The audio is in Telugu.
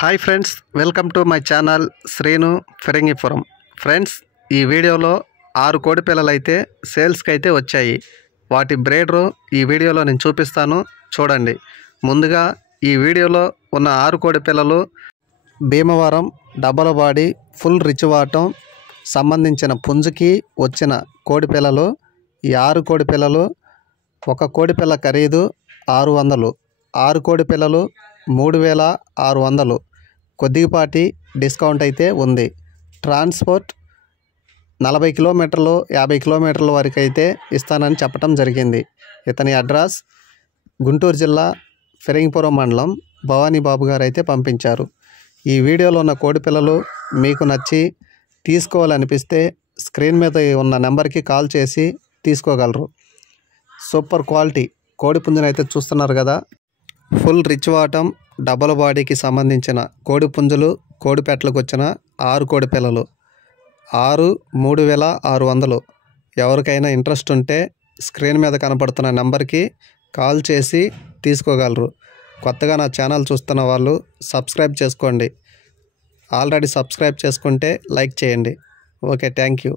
Hi friends, welcome to my channel Srinu Phirangipuram. Friends, ఈ వీడియోలో 6 కోడి పిల్లలు అయితే సేల్స్కి అయితే వచ్చాయి. వాటి బ్రీడరు ఈ వీడియోలో నేను చూపిస్తాను, చూడండి. ముందుగా ఈ వీడియోలో ఉన్న 6 కోడి పిల్లలు Bhimavaram double body full rich వాటం సంబంధించిన పుంజుకి వచ్చిన కోడి పిల్లలు. ఈ 6 కోడి పిల్లలు, ఒక కోడి పిల్ల ఖరీదు 600. 6 కోడి పిల్లలు 3600. కొద్దిపాటి డిస్కౌంట్ అయితే ఉంది. ట్రాన్స్పోర్ట్ 40 కిలోమీటర్లు 50 కిలోమీటర్ల వరకు అయితే ఇస్తానని చెప్పడం జరిగింది. ఇతని అడ్రస్ గుంటూరు జిల్లా ఫిరంగిపురం మండలం. భవానీ బాబు గారు అయితే పంపించారు. ఈ వీడియోలో ఉన్న కోడి పిల్లలు మీకు నచ్చి తీసుకోవాలనిపిస్తే స్క్రీన్ మీద ఉన్న నెంబర్కి కాల్ చేసి తీసుకోగలరు. సూపర్ క్వాలిటీ కోడి పుంజునైతే చూస్తున్నారు కదా. ఫుల్ రిచ్ వాటం డబల్ బాడీకి సంబంధించిన కోడి పుంజులు, కోడి పెట్టలకు వచ్చిన 6 కోడి పిల్లలు. 3600. ఎవరికైనా ఇంట్రెస్ట్ ఉంటే స్క్రీన్ మీద కనపడుతున్న నెంబర్కి కాల్ చేసి తీసుకోగలరు. కొత్తగా నా ఛానల్ చూస్తున్న వాళ్ళు సబ్స్క్రైబ్ చేసుకోండి. ఆల్రెడీ సబ్స్క్రైబ్ చేసుకుంటే లైక్ చేయండి. Okay, thank you.